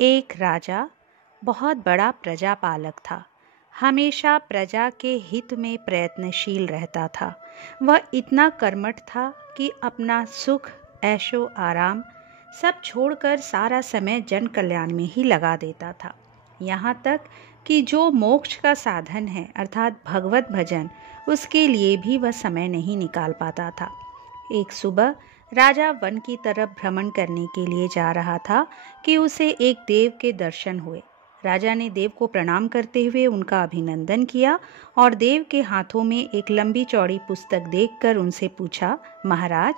एक राजा बहुत बड़ा प्रजापालक था। हमेशा प्रजा के हित में प्रयत्नशील रहता था। वह इतना कर्मठ था कि अपना सुख, ऐशो आराम सब छोड़कर सारा समय जन कल्याण में ही लगा देता था। यहाँ तक कि जो मोक्ष का साधन है अर्थात भगवत भजन, उसके लिए भी वह समय नहीं निकाल पाता था। एक सुबह राजा वन की तरफ भ्रमण करने के लिए जा रहा था कि उसे एक देव के दर्शन हुए। राजा ने देव को प्रणाम करते हुए उनका अभिनंदन किया और देव के हाथों में एक लंबी चौड़ी पुस्तक देखकर उनसे पूछा, महाराज,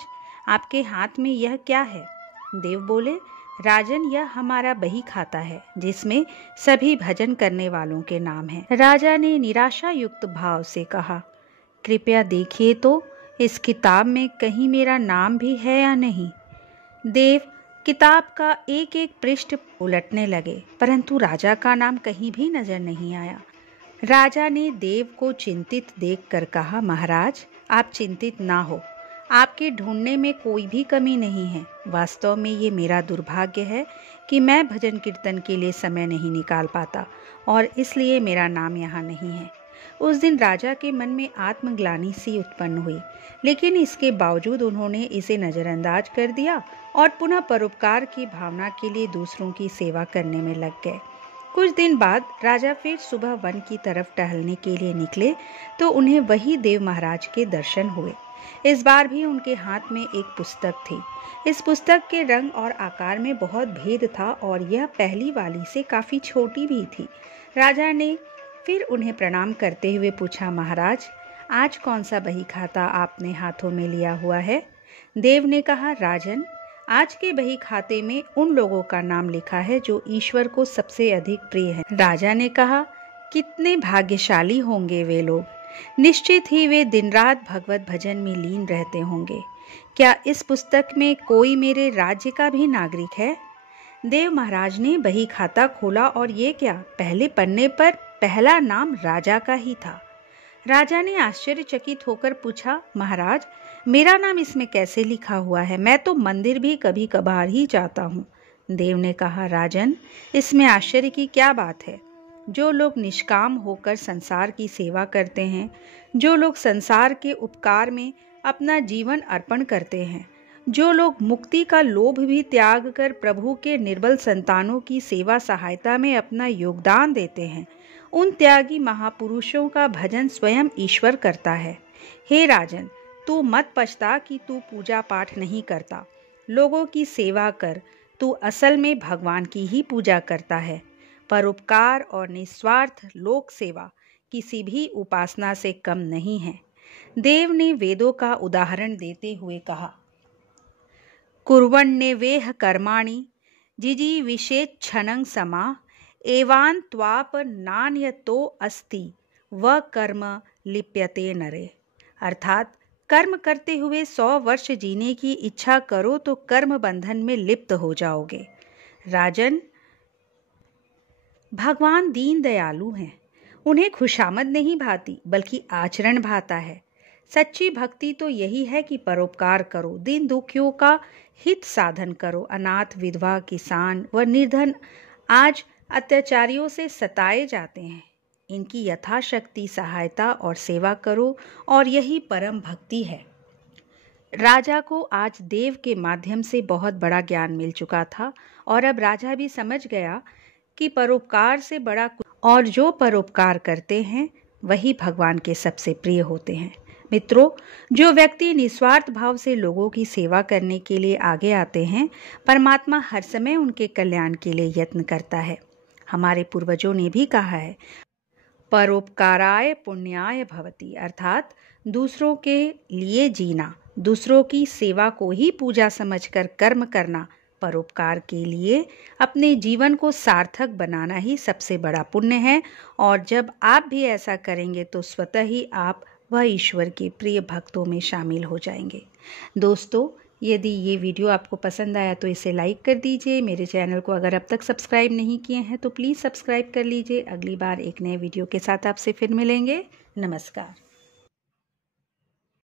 आपके हाथ में यह क्या है? देव बोले, राजन, यह हमारा बही खाता है जिसमें सभी भजन करने वालों के नाम हैं। राजा ने निराशा युक्त भाव से कहा, कृपया देखिए तो इस किताब में कहीं मेरा नाम भी है या नहीं। देव किताब का एक एक पृष्ठ उलटने लगे, परंतु राजा का नाम कहीं भी नजर नहीं आया। राजा ने देव को चिंतित देखकर कहा, महाराज, आप चिंतित ना हो, आपके ढूंढने में कोई भी कमी नहीं है। वास्तव में ये मेरा दुर्भाग्य है कि मैं भजन कीर्तन के लिए समय नहीं निकाल पाता और इसलिए मेरा नाम यहाँ नहीं है। उस दिन राजा के मन में आत्मग्लानि सी उत्पन्न हुई, लेकिन इसके बावजूद उन्होंने इसे नज़रअंदाज कर दिया और पुनः परोपकार की भावना के लिए दूसरों की सेवा करने में लग गए। कुछ दिन बाद राजा फिर सुबह वन की तरफ टहलने के लिए निकले तो उन्हें वही देव महाराज के दर्शन हुए। इस बार भी उनके हाथ में एक पुस्तक थी। इस पुस्तक के रंग और आकार में बहुत भेद था और यह पहली वाली से काफ़ी छोटी भी थी। राजा ने फिर उन्हें प्रणाम करते हुए पूछा, महाराज, आज कौन सा बही खाता आपने हाथों में लिया हुआ है? देव ने कहा, राजन, आज के बही खाते में उन लोगों का नाम लिखा है जो ईश्वर को सबसे अधिक प्रिय है। राजा ने कहा, कितने भाग्यशाली होंगे वे लोग, निश्चित ही वे दिन रात भगवत भजन में लीन रहते होंगे। क्या इस पुस्तक में कोई मेरे राज्य का भी नागरिक है? देव महाराज ने बही खाता खोला और ये क्या, पहले पन्ने पर पहला नाम राजा का ही था। राजा ने आश्चर्यचकित होकर पूछा, महाराज, मेरा नाम इसमें कैसे लिखा हुआ है? मैं तो मंदिर भी कभी कभार ही जाता हूँ। देव ने कहा, राजन, इसमें आश्चर्य की क्या बात है? जो लोग निष्काम होकर संसार की सेवा करते हैं, जो लोग संसार के उपकार में अपना जीवन अर्पण करते हैं, जो लोग मुक्ति का लोभ भी त्याग कर प्रभु के निर्बल संतानों की सेवा सहायता में अपना योगदान देते हैं, उन त्यागी महापुरुषों का भजन स्वयं ईश्वर करता है। हे राजन, तू मत पछता कि तू पूजा पाठ नहीं करता, लोगों की सेवा कर, तू असल में भगवान की ही पूजा करता है। परोपकार और निस्वार्थ लोक सेवा किसी भी उपासना से कम नहीं है। देव ने वेदों का उदाहरण देते हुए कहा, कुर्वन्नेवेह कर्माणि जिजीविषेच्छनं समा एवान त्वाप नान्यतो अस्ति व कर्म लिप्यते नरे। अर्थात कर्म करते हुए 100 वर्ष जीने की इच्छा करो तो कर्म बंधन में लिप्त हो जाओगे। राजन, भगवान दीन दयालु हैं, उन्हें खुशामद नहीं भाती बल्कि आचरण भाता है। सच्ची भक्ति तो यही है कि परोपकार करो, दीन दुखियों का हित साधन करो, अनाथ, विधवा, किसान व निर्धन आज अत्याचारियों से सताए जाते हैं, इनकी यथाशक्ति सहायता और सेवा करो और यही परम भक्ति है। राजा को आज देव के माध्यम से बहुत बड़ा ज्ञान मिल चुका था और अब राजा भी समझ गया कि परोपकार से बड़ा और जो परोपकार करते हैं वही भगवान के सबसे प्रिय होते हैं। मित्रों, जो व्यक्ति निस्वार्थ भाव से लोगों की सेवा करने के लिए आगे आते हैं, परमात्मा हर समय उनके कल्याण के लिए यत्न करता है। हमारे पूर्वजों ने भी कहा है, परोपकाराय पुण्याय भवति, अर्थात दूसरों के लिए जीना, दूसरों की सेवा को ही पूजा समझकर कर्म करना, परोपकार के लिए अपने जीवन को सार्थक बनाना ही सबसे बड़ा पुण्य है। और जब आप भी ऐसा करेंगे तो स्वतः ही आप वह ईश्वर के प्रिय भक्तों में शामिल हो जाएंगे। दोस्तों, यदि ये वीडियो आपको पसंद आया तो इसे लाइक कर दीजिए। मेरे चैनल को अगर अब तक सब्सक्राइब नहीं किए हैं तो प्लीज़ सब्सक्राइब कर लीजिए। अगली बार एक नए वीडियो के साथ आपसे फिर मिलेंगे। नमस्कार।